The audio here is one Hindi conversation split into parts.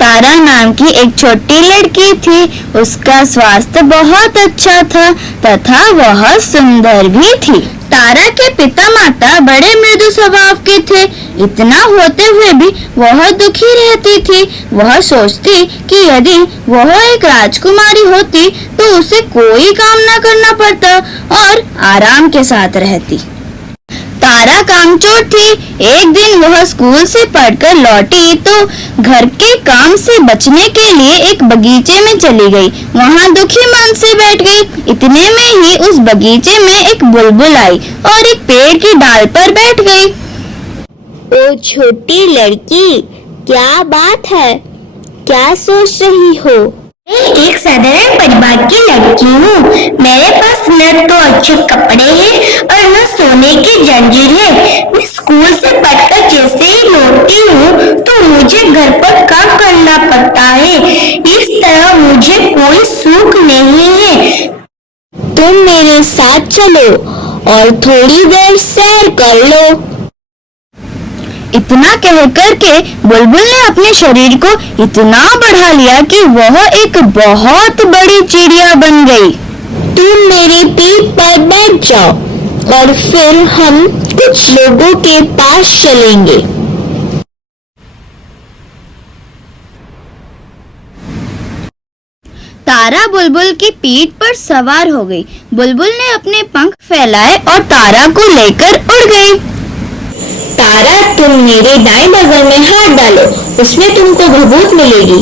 तारा नाम की एक छोटी लड़की थी। उसका स्वास्थ्य बहुत अच्छा था तथा वह सुंदर भी थी। तारा के पिता माता बड़े मृदु स्वभाव के थे। इतना होते हुए भी वह दुखी रहती थी। वह सोचती कि यदि वह एक राजकुमारी होती तो उसे कोई काम न करना पड़ता और आराम के साथ रहती। तारा कामचोर थी। एक दिन वह स्कूल से पढ़कर लौटी तो घर के काम से बचने के लिए एक बगीचे में चली गई। वहां दुखी मन से बैठ गई। इतने में ही उस बगीचे में एक बुलबुल आई और एक पेड़ की डाल पर बैठ गई। ओ छोटी लड़की, क्या बात है? क्या सोच रही हो? मैं एक साधारण परिवार की लड़की हूँ। मेरे पास न तो अच्छे कपड़े हैं और न सोने की जंजीर है। मैं स्कूल से पढ़कर जैसे ही लौटती हूँ तो मुझे घर पर काम करना पड़ता है। इस तरह मुझे कोई सुख नहीं है। तुम मेरे साथ चलो और थोड़ी देर सैर कर लो। इतना कहकर के बुलबुल ने अपने शरीर को इतना बढ़ा लिया कि वह एक बहुत बड़ी चिड़िया बन गई। तुम मेरी पीठ पर बैठ जाओ और फिर हम कुछ लोगों के पास चलेंगे। तारा बुलबुल की पीठ पर सवार हो गई। बुलबुल ने अपने पंख फैलाए और तारा को लेकर उड़ गई। तारा, तुम मेरे दाएं बगल में हाथ डालो, उसमें तुमको भभूत मिलेगी।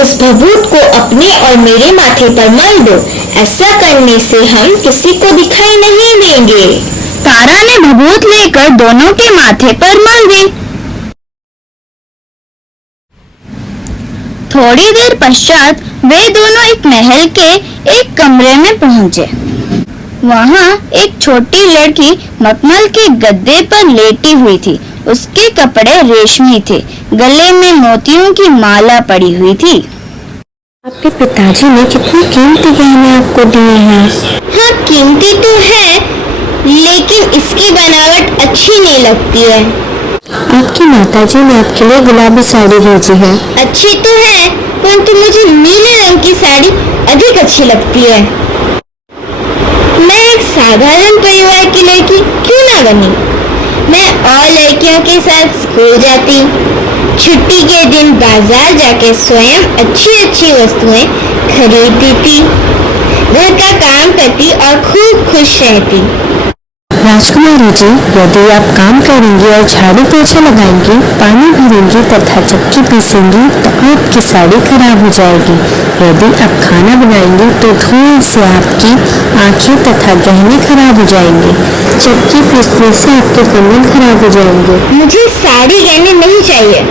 उस भभूत को अपने और मेरे माथे पर मल दो। ऐसा करने से हम किसी को दिखाई नहीं देंगे। तारा ने भभूत लेकर दोनों के माथे पर मल दी। थोड़ी देर पश्चात वे दोनों एक महल के एक कमरे में पहुंचे। वहां एक छोटी लड़की मखमल के गद्दे पर लेटी हुई थी। उसके कपड़े रेशमी थे। गले में मोतियों की माला पड़ी हुई थी। आपके पिताजी ने कितने कीमती गहने आपको दिए हैं। हाँ, कीमती तो है, लेकिन इसकी बनावट अच्छी नहीं लगती है। आपकी माताजी ने आपके लिए गुलाबी साड़ी भेजी है। अच्छी तो है, परंतु मुझे नीले रंग की साड़ी अधिक अच्छी लगती है। मैं एक साधारण परिवार की लड़की क्यों ना बनी? मैं और लड़कियों के साथ स्कूल जाती, छुट्टी के दिन बाजार जाके स्वयं अच्छी अच्छी वस्तुएं खरीदती थी, घर का काम करती और खूब खुश रहती। राजकुमारी जी, यदि आप काम करेंगी और झाड़ू पोछा लगाएंगी, पानी भरेंगी तथा चक्की पीसेंगी तो आपकी साड़ी खराब हो जाएगी। यदि आप खाना बनाएंगी तो धूल से आपकी आंखें तथा गहने खराब हो जाएंगे। चक्की पीसने से आपके कंगन खराब हो जाएंगे। मुझे साड़ी गहने नहीं चाहिए।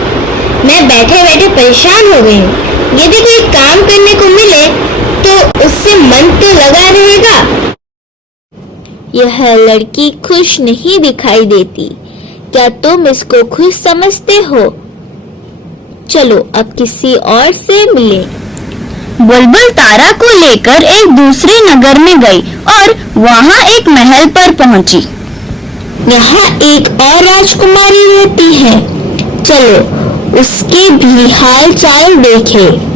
मैं बैठे बैठे परेशान हो गई हूँ। यदि कोई काम करने को मिले तो उससे मन तो लगा रहेगा। यह लड़की खुश नहीं दिखाई देती। क्या तुम इसको खुश समझते हो? चलो अब किसी और से मिलें। बुलबुल तारा को लेकर एक दूसरे नगर में गई और वहां एक महल पर पहुंची। यहाँ एक और राजकुमारी रहती है। चलो उसके भी हाल चाल देखें।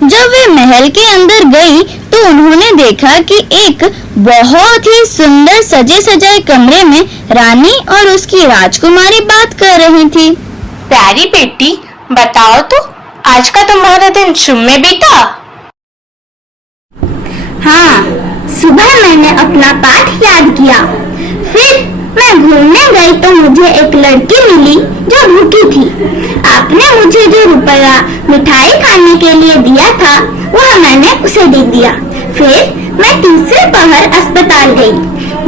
जब वे महल के अंदर गई तो उन्होंने देखा कि एक बहुत ही सुंदर सजे सजाए कमरे में रानी और उसकी राजकुमारी बात कर रही थी। प्यारी बेटी, बताओ तो आज का तुम्हारा दिन शुभ में बीता? हाँ, सुबह मैंने अपना पाठ याद किया। फिर मैं घूमने गई तो मुझे एक लड़की मिली जो भूखी थी। आपने मुझे जो रुपया मिठाई खाने के लिए दिया था वह मैंने उसे दे दिया। फिर मैं तीसरे पहर अस्पताल गई।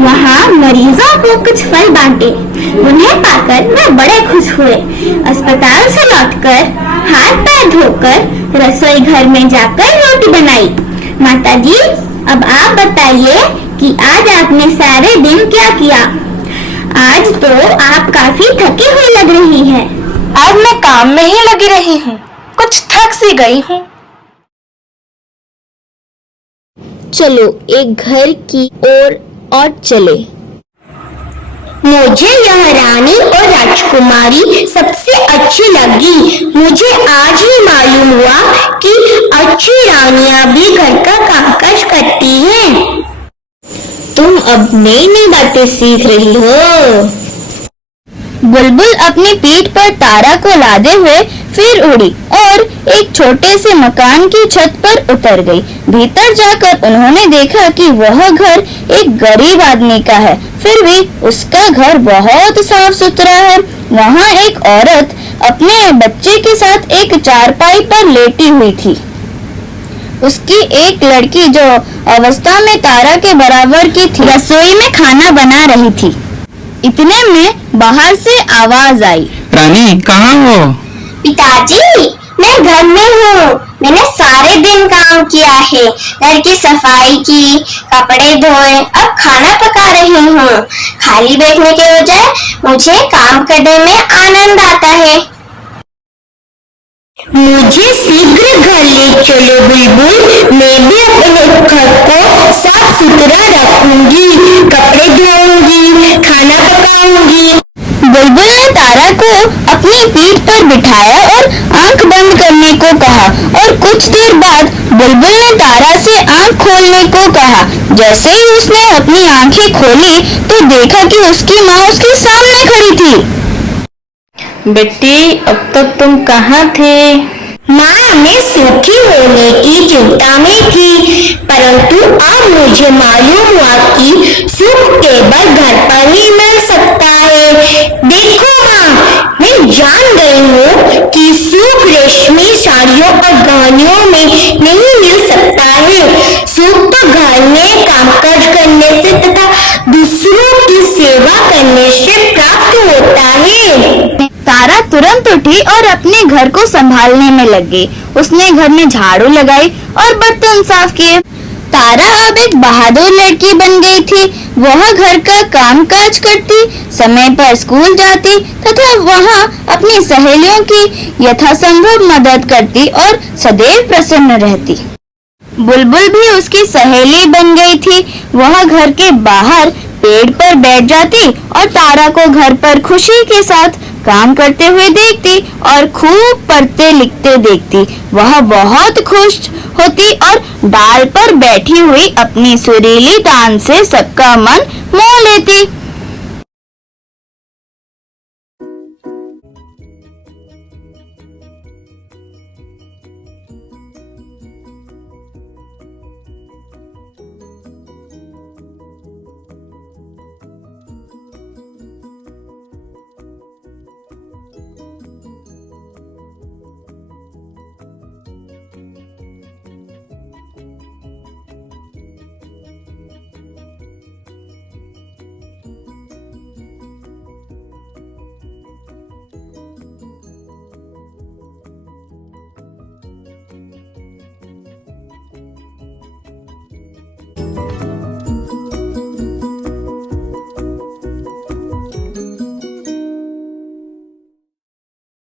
वहाँ मरीजों को कुछ फल बांटे। उन्हें पाकर वे बड़े खुश हुए। अस्पताल से लौटकर हाथ पैर धोकर रसोई घर में जाकर रोटी बनाई। माताजी, अब आप बताइए कि आज आपने सारे दिन क्या किया? आज तो आप काफी थकी हुई लग रही है। आज मैं काम में ही लगी रही हूँ, कुछ थक सी गई हूँ। चलो एक घर की ओर और चले। मुझे यह रानी और राजकुमारी सबसे अच्छी लगी। मुझे आज ही मालूम हुआ कि अच्छी रानियां भी घर का कामकाज करती हैं। तुम अब नई नई बातें सीख रही हो। बुलबुल अपनी पीठ पर तारा को लादे हुए फिर उड़ी और एक छोटे से मकान की छत पर उतर गई। भीतर जाकर उन्होंने देखा कि वह घर एक गरीब आदमी का है, फिर भी उसका घर बहुत साफ सुथरा है। वहाँ एक औरत अपने बच्चे के साथ एक चारपाई पर लेटी हुई थी। उसकी एक लड़की जो अवस्था में तारा के बराबर की थी, रसोई में खाना बना रही थी। इतने में बाहर से आवाज आई, रानी कहाँ हो? पिताजी, मैं घर में हूँ। मैंने सारे दिन काम किया है, घर की सफाई की, कपड़े धोए, अब खाना पका रही हूँ। खाली बैठने के बजाय मुझे काम करने में आनंद आता है। मुझे शीघ्र घर ले चलो बुलबुल। मैं भी अपने घर को साफ सुथरा रखूंगी, कपड़े धोऊंगी, खाना पकाऊंगी। बुलबुल ने तारा को अपनी पीठ पर बिठाया और आंख बंद करने को कहा और कुछ देर बाद बुलबुल ने तारा से आंख खोलने को कहा। जैसे ही उसने अपनी आंखें खोली तो देखा कि उसकी माँ उसके सामने खड़ी थी। बेटी, अब तक तुम कहाँ थे? माँ, मैं सूखी होने की चिंता में थी, परंतु अब मुझे मालूम हुआ कि सुख केवल घर पर ही मिल सकता है। देखो माँ, मैं जान गई हूँ कि सुख रेशमी साड़ियों और गहनों में नहीं मिल सकता है। सुख तो घर में कामकाज करने से तथा दूसरों की सेवा करने से प्राप्त होता है। तारा तुरंत उठी और अपने घर को संभालने में लग गई। उसने घर में झाड़ू लगाई और बर्तन साफ किए। तारा अब एक बहादुर लड़की बन गई थी। वह घर का कामकाज करती, समय पर स्कूल जाती तथा वहाँ अपनी सहेलियों की यथासंभव मदद करती और सदैव प्रसन्न रहती। बुलबुल भी उसकी सहेली बन गई थी। वह घर के बाहर पेड़ पर बैठ जाती और तारा को घर पर खुशी के साथ काम करते हुए देखती और खूब पढ़ते लिखते देखती। वह बहुत खुश होती और डाल पर बैठी हुई अपनी सुरीली तान से सबका मन मोह लेती।